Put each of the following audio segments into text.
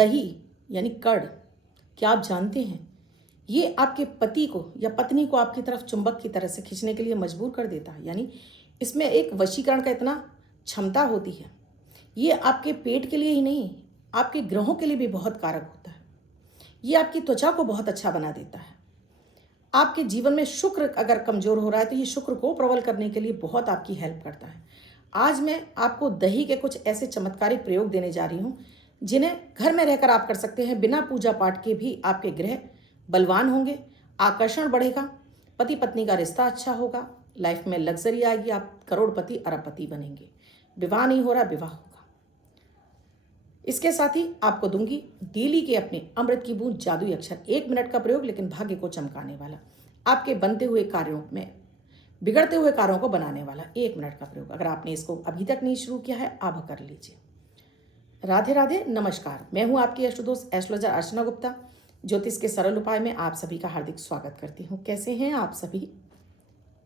दही यानी कर्ड, क्या आप जानते हैं ये आपके पति को या पत्नी को आपकी तरफ चुंबक की तरह से खींचने के लिए मजबूर कर देता है। यानी इसमें एक वशीकरण का इतना क्षमता होती है। ये आपके पेट के लिए ही नहीं, आपके ग्रहों के लिए भी बहुत कारक होता है। ये आपकी त्वचा को बहुत अच्छा बना देता है। आपके जीवन में शुक्र अगर कमजोर हो रहा है तो ये शुक्र को प्रबल करने के लिए बहुत आपकी हेल्प करता है। आज मैं आपको दही के कुछ ऐसे चमत्कारिक प्रयोग देने जा रही हूँ जिन्हें घर में रहकर आप कर सकते हैं। बिना पूजा पाठ के भी आपके ग्रह बलवान होंगे, आकर्षण बढ़ेगा, पति पत्नी का रिश्ता अच्छा होगा, लाइफ में लग्जरी आएगी, आप करोड़पति अरबपति बनेंगे। विवाह नहीं हो रहा, विवाह होगा। इसके साथ ही आपको दूंगी डेली के अपने अमृत की बूंद जादुई अक्षर, 1 मिनट का प्रयोग लेकिन भाग्य को चमकाने वाला, आपके बनते हुए कार्यों में बिगड़ते हुए कार्यों को बनाने वाला 1 मिनट का प्रयोग। अगर आपने इसको अभी तक नहीं शुरू किया है, आप कर लीजिए। राधे राधे, नमस्कार। मैं हूं आपकी एस्ट्रोदोस्त एस्ट्रोलॉजर अर्चना गुप्ता। ज्योतिष के सरल उपाय में आप सभी का हार्दिक स्वागत करती हूं। कैसे हैं आप सभी?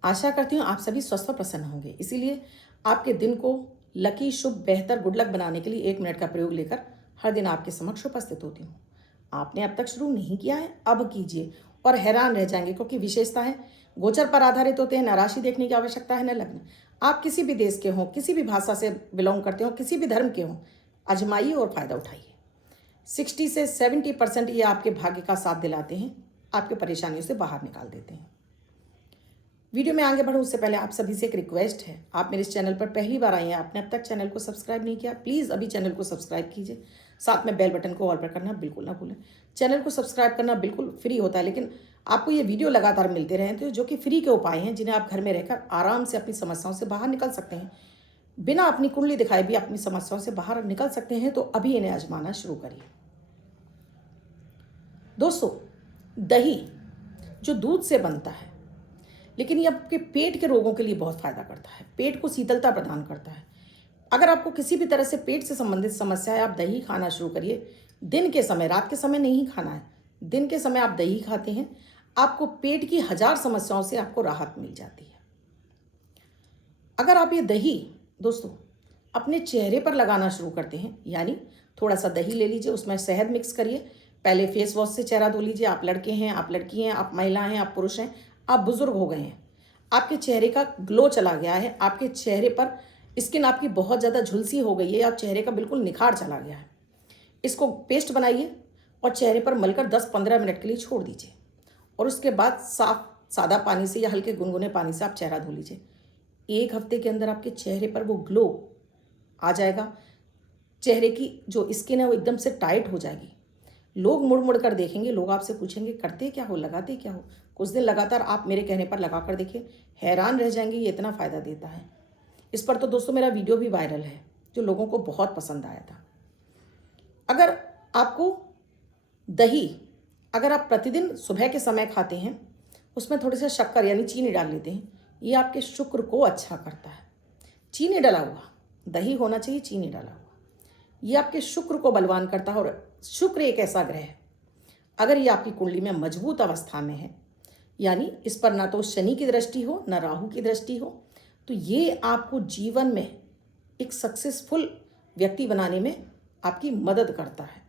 आशा करती हूँ आप सभी स्वस्थ और प्रसन्न होंगे। इसीलिए आपके दिन को लकी, शुभ, बेहतर, गुड लक बनाने के लिए 1 मिनट का प्रयोग लेकर हर दिन आपके समक्ष उपस्थित होती हूँ। आपने अब तक शुरू नहीं किया है, अब कीजिए और हैरान रह जाएंगे, क्योंकि विशेषता है गोचर पर आधारित होते हैं। न राशि देखने की आवश्यकता है, न लग्न। आप किसी भी देश के हों, किसी भी भाषा से बिलोंग करते हो, किसी भी धर्म के हों, आजमाइए और फायदा उठाइए। 60 से 70% ये आपके भाग्य का साथ दिलाते हैं, आपके परेशानियों से बाहर निकाल देते हैं। वीडियो में आगे बढ़ूं उससे पहले आप सभी से एक रिक्वेस्ट है, आप मेरे इस चैनल पर पहली बार आए हैं, आपने अब तक चैनल को सब्सक्राइब नहीं किया, प्लीज़ अभी चैनल को सब्सक्राइब कीजिए। साथ में बेल बटन को ऑल पर करना बिल्कुल ना भूलें। चैनल को सब्सक्राइब करना बिल्कुल फ्री होता है, लेकिन आपको ये वीडियो लगातार मिलते रहें तो जो कि फ्री के उपाय हैं जिन्हें आप घर में रहकर आराम से अपनी समस्याओं से बाहर निकल सकते हैं। बिना अपनी कुंडली दिखाए भी अपनी समस्याओं से बाहर निकल सकते हैं, तो अभी इन्हें आजमाना शुरू करिए। दोस्तों, दही जो दूध से बनता है, लेकिन ये आपके पेट के रोगों के लिए बहुत फायदा करता है, पेट को शीतलता प्रदान करता है। अगर आपको किसी भी तरह से पेट से संबंधित समस्या है, आप दही खाना शुरू करिए। दिन के समय, रात के समय नहीं खाना है, दिन के समय आप दही खाते हैं, आपको पेट की 1000 समस्याओं से आपको राहत मिल जाती है। अगर आप ये दही दोस्तों अपने चेहरे पर लगाना शुरू करते हैं, यानी थोड़ा सा दही ले लीजिए, उसमें शहद मिक्स करिए, पहले फेस वॉश से चेहरा धो लीजिए। आप लड़के हैं, आप लड़की हैं, आप महिला हैं, आप पुरुष हैं, आप बुजुर्ग हो गए हैं, आपके चेहरे का ग्लो चला गया है, आपके चेहरे पर स्किन आपकी बहुत ज़्यादा झुलसी हो गई है, आप चेहरे का बिल्कुल निखार चला गया है। इसको पेस्ट बनाइए और चेहरे पर मलकर 10-15 मिनट के लिए छोड़ दीजिए, और उसके बाद साफ सादा पानी से या हल्के गुनगुने पानी से आप चेहरा धो लीजिए। 1 हफ्ते के अंदर आपके चेहरे पर वो ग्लो आ जाएगा। चेहरे की जो स्किन है वो एकदम से टाइट हो जाएगी। लोग मुड़ मुड़ कर देखेंगे, लोग आपसे पूछेंगे करते क्या हो, लगाते क्या हो। कुछ दिन लगातार आप मेरे कहने पर लगा कर देखिए, हैरान रह जाएंगे, ये इतना फ़ायदा देता है। इस पर तो दोस्तों मेरा वीडियो भी वायरल है, जो लोगों को बहुत पसंद आया था। अगर आपको दही, अगर आप प्रतिदिन सुबह के समय खाते हैं, उसमें थोड़ी सी शक्कर यानी चीनी डाल लेते हैं, ये आपके शुक्र को अच्छा करता है। चीनी डला हुआ दही होना चाहिए, चीनी डाला हुआ, ये आपके शुक्र को बलवान करता है। और शुक्र एक ऐसा ग्रह है, अगर ये आपकी कुंडली में मजबूत अवस्था में है, यानी इस पर ना तो शनि की दृष्टि हो, ना राहु की दृष्टि हो, तो ये आपको जीवन में एक सक्सेसफुल व्यक्ति बनाने में आपकी मदद करता है।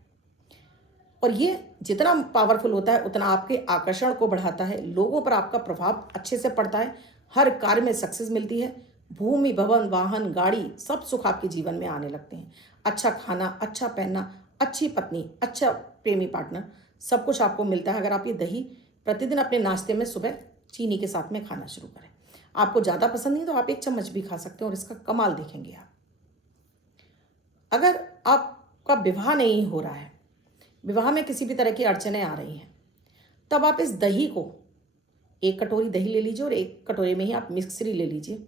और ये जितना पावरफुल होता है उतना आपके आकर्षण को बढ़ाता है, लोगों पर आपका प्रभाव अच्छे से पड़ता है, हर कार्य में सक्सेस मिलती है, भूमि, भवन, वाहन, गाड़ी, सब सुख आपके जीवन में आने लगते हैं। अच्छा खाना, अच्छा पहनना, अच्छी पत्नी, अच्छा प्रेमी पार्टनर, सब कुछ आपको मिलता है अगर आप ये दही प्रतिदिन अपने नाश्ते में सुबह चीनी के साथ में खाना शुरू करें। आपको ज़्यादा पसंद नहीं तो आप 1 चम्मच भी खा सकते हैं और इसका कमाल देखेंगे आप। अगर आपका विवाह नहीं हो रहा है, विवाह में किसी भी तरह की अड़चनें आ रही हैं, तब आप इस दही को 1 कटोरी दही ले लीजिए और 1 कटोरी में ही आप मिश्री ले लीजिए।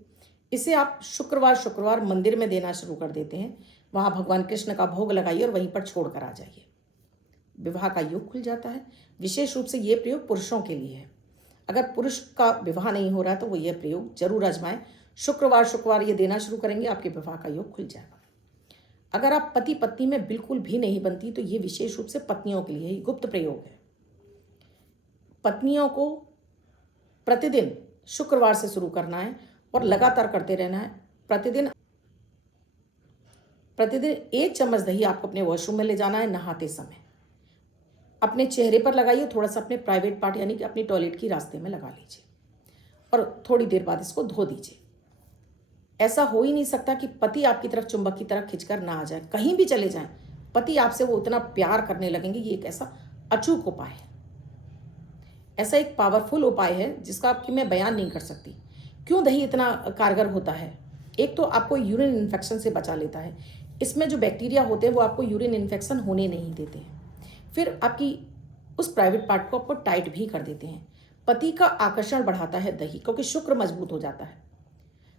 इसे आप शुक्रवार मंदिर में देना शुरू कर देते हैं, वहाँ भगवान कृष्ण का भोग लगाइए और वहीं पर छोड़ कर आ जाइए। विवाह का योग खुल जाता है। विशेष रूप से ये प्रयोग पुरुषों के लिए है। अगर पुरुष का विवाह नहीं हो रहा है तो वो ये प्रयोग जरूर आजमाएं। शुक्रवार ये देना शुरू करेंगे, आपके विवाह का योग खुल जाएगा। अगर आप पति पत्नी में बिल्कुल भी नहीं बनती तो ये विशेष रूप से पत्नियों के लिए ही गुप्त प्रयोग है। पत्नियों को प्रतिदिन शुक्रवार से शुरू करना है और लगातार करते रहना है। प्रतिदिन प्रतिदिन 1 चम्मच दही आपको अपने वॉशरूम में ले जाना है नहाते समय। अपने चेहरे पर लगाइए, थोड़ा सा अपने प्राइवेट पार्ट यानी कि अपनी टॉयलेट की रास्ते में लगा लीजिए और थोड़ी देर बाद इसको धो दीजिए। ऐसा हो ही नहीं सकता कि पति आपकी तरफ चुंबक की तरह खिंचकर ना आ जाए। कहीं भी चले जाएं, पति आपसे वो उतना प्यार करने लगेंगे। ये एक ऐसा अचूक उपाय है, ऐसा एक पावरफुल उपाय है जिसका आपकी मैं बयान नहीं कर सकती। क्यों दही इतना कारगर होता है? एक तो आपको यूरिन इन्फेक्शन से बचा लेता है। इसमें जो बैक्टीरिया होते हैं वो आपको यूरिन इन्फेक्शन होने नहीं देते हैं। फिर आपकी उस प्राइवेट पार्ट को आपको टाइट भी कर देते हैं। पति का आकर्षण बढ़ाता है दही, क्योंकि शुक्र मजबूत हो जाता है।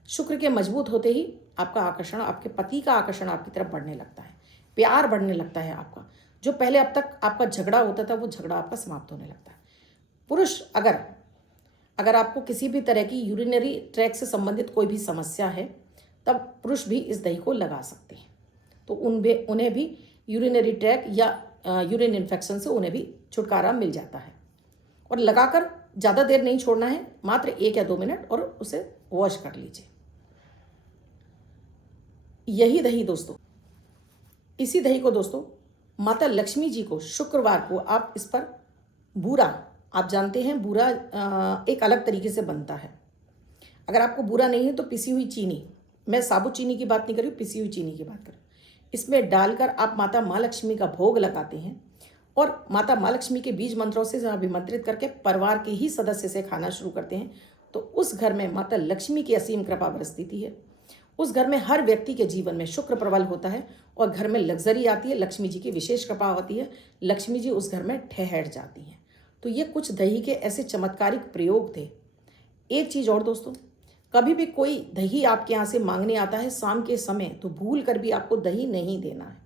शुक्र के मजबूत होते ही आपका आकर्षण, आपके पति का आकर्षण आपकी तरफ बढ़ने लगता है, प्यार बढ़ने लगता है आपका। जो पहले अब तक आपका झगड़ा होता था वो झगड़ा आपका समाप्त होने लगता है। पुरुष अगर आपको किसी भी तरह की यूरिनरी ट्रैक से संबंधित कोई भी समस्या है, तब पुरुष भी इस दही को लगा सकते हैं। तो उन्हें भी यूरिनरी ट्रैक या यूरिन इन्फेक्शन से उन्हें भी छुटकारा मिल जाता है। और लगाकर ज़्यादा देर नहीं छोड़ना है, मात्र 1 या 2 मिनट, और उसे वॉश कर लीजिए। यही दही दोस्तों, इसी दही को दोस्तों माता लक्ष्मी जी को शुक्रवार को आप इस पर बूरा, आप जानते हैं बूरा एक अलग तरीके से बनता है। अगर आपको बूरा नहीं है तो पिसी हुई चीनी, मैं साबुत चीनी की बात नहीं कर रही हूँ, पिसी हुई चीनी की बात कर रही हूँ, इसमें डालकर आप माता माँ लक्ष्मी का भोग लगाते हैं और माता माँ लक्ष्मी के बीज मंत्रों से अभिमंत्रित करके परिवार के ही सदस्य से खाना शुरू करते हैं, तो उस घर में माता लक्ष्मी की असीम कृपा बरसती है। उस घर में हर व्यक्ति के जीवन में शुक्र प्रबल होता है और घर में लग्जरी आती है, लक्ष्मी जी की विशेष कृपा होती है, लक्ष्मी जी उस घर में ठहर जाती हैं। तो ये कुछ दही के ऐसे चमत्कारिक प्रयोग थे। एक चीज़ और दोस्तों, कभी भी कोई दही आपके यहाँ से मांगने आता है शाम के समय, तो भूल कर भी आपको दही नहीं देना है।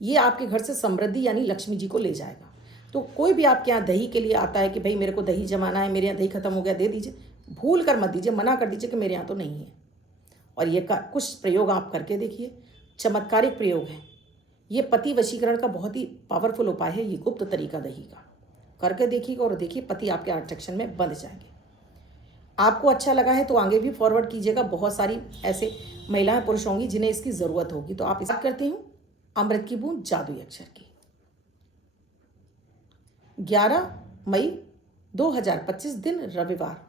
ये आपके घर से समृद्धि यानी लक्ष्मी जी को ले जाएगा। तो कोई भी आपके यहाँ दही के लिए आता है कि भाई मेरे को दही जमाना है, मेरे यहाँ दही खत्म हो गया, दे दीजिए, भूल कर मत दीजिए, मना कर दीजिए कि मेरे यहाँ तो नहीं है। और ये कुछ प्रयोग आप करके देखिए, चमत्कारिक प्रयोग है। ये पति वशीकरण का बहुत ही पावरफुल उपाय है, ये गुप्त तरीका दही का। करके देखिएगा और देखिए पति आपके अट्रैक्शन में बंध जाएंगे। आपको अच्छा लगा है तो आगे भी फॉरवर्ड कीजिएगा। बहुत सारी ऐसे महिलाएं पुरुष होंगी जिन्हें इसकी ज़रूरत होगी। तो आप बात करती हूँ अमृत की बूंद जादुई अक्षर की। 11 मई 2025 दिन रविवार,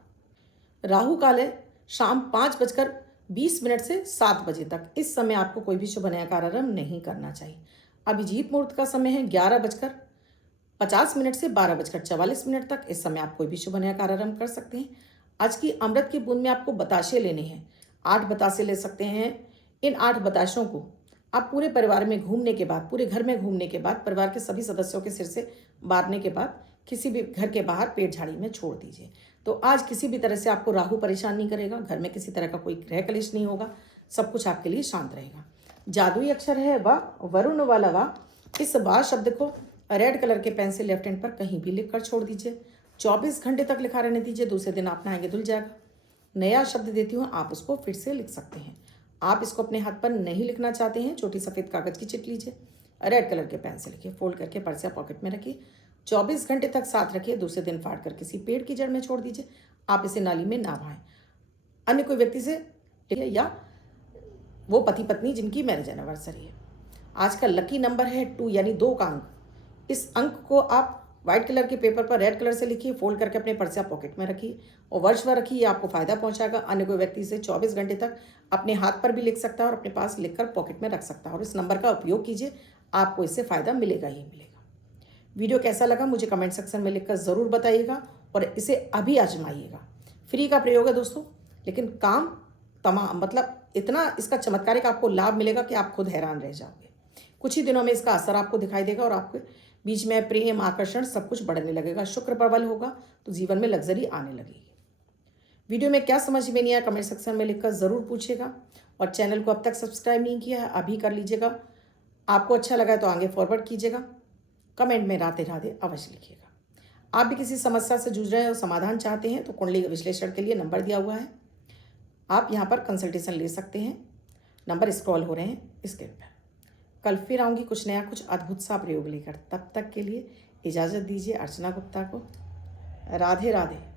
राहु काल है शाम 5:20 से 7 बजे तक। इस समय आपको कोई भी शुभ नया कार्यारंभ नहीं करना चाहिए। अभिजीत मुहूर्त का समय है 11:50 से 12:44 तक। इस समय आप कोई भी शुभ नया कार्यारंभ कर सकते हैं। आज की अमृत की बूंद में आपको बताशे लेने हैं, 8 बतासे ले सकते हैं। इन 8 बताशों को आप पूरे परिवार में घूमने के बाद, पूरे घर में घूमने के बाद, परिवार के सभी सदस्यों के सिर से बांधने के बाद किसी भी घर के बाहर पेट झाड़ी में छोड़ दीजिए। तो आज किसी भी तरह से आपको राहु परेशान नहीं करेगा, घर में किसी तरह का कोई ग्रह कलेश नहीं होगा, सब कुछ आपके लिए शांत रहेगा। जादुई अक्षर है वा, वरुण वाला वा। इस वा शब्द को रेड कलर के पेन से लेफ्ट हैंड पर कहीं भी लिखकर छोड़ दीजिए। 24 घंटे तक लिखा रहने दीजिए, दूसरे दिन आप नहाएंगे धुल जाएगा। नया शब्द देती हूँ, आप उसको फिर से लिख सकते हैं। आप इसको अपने हाथ पर नहीं लिखना चाहते हैं, छोटी सफ़ेद कागज़ की चिट लीजिए, रेड कलर के पेन से लिखिए, फोल्ड करके पर्स या पॉकेट में रखिए, 24 घंटे तक साथ रखिए, दूसरे दिन फाड़ कर किसी पेड़ की जड़ में छोड़ दीजिए। आप इसे नाली में ना बहाएं। अन्य कोई व्यक्ति से या वो पति पत्नी जिनकी मैरिज एनिवर्सरी है। आज का लकी नंबर है 2 यानी 2 का अंक। इस अंक को आप व्हाइट कलर के पेपर पर रेड कलर से लिखिए, फोल्ड करके अपने पर्स या पॉकेट में रखिए और वर्ष भर रखिए, आपको फायदा पहुंचाएगा। अन्य कोई व्यक्ति से 24 घंटे तक अपने हाथ पर भी लिख सकता है और अपने पास लिखकर पॉकेट में रख सकता है। और इस नंबर का उपयोग कीजिए, आपको इससे फ़ायदा मिलेगा ही मिलेगा। वीडियो कैसा लगा मुझे कमेंट सेक्शन में लिखकर ज़रूर बताइएगा और इसे अभी आजमाइएगा। फ्री का प्रयोग है दोस्तों, लेकिन काम तमाम मतलब इतना इसका चमत्कारिक आपको लाभ मिलेगा कि आप खुद हैरान रह जाओगे। कुछ ही दिनों में इसका असर आपको दिखाई देगा और आपके बीच में प्रेम, आकर्षण सब कुछ बढ़ने लगेगा। शुक्र प्रबल होगा तो जीवन में लग्जरी आने लगेगी। वीडियो में क्या समझ में नहीं आया कमेंट सेक्शन में लिखकर ज़रूर पूछिएगा और चैनल को अब तक सब्सक्राइब नहीं किया है अभी कर लीजिएगा। आपको अच्छा लगा तो आगे फॉरवर्ड कीजिएगा। कमेंट में राधे राधे अवश्य लिखिएगा। आप भी किसी समस्या से जूझ रहे हैं और समाधान चाहते हैं तो कुंडली विश्लेषण के लिए नंबर दिया हुआ है, आप यहाँ पर कंसल्टेशन ले सकते हैं। नंबर स्क्रॉल हो रहे हैं स्क्रीन पर। कल फिर आऊँगी कुछ नया, कुछ अद्भुत सा प्रयोग लेकर। तब तक के लिए इजाज़त दीजिए अर्चना गुप्ता को। राधे राधे।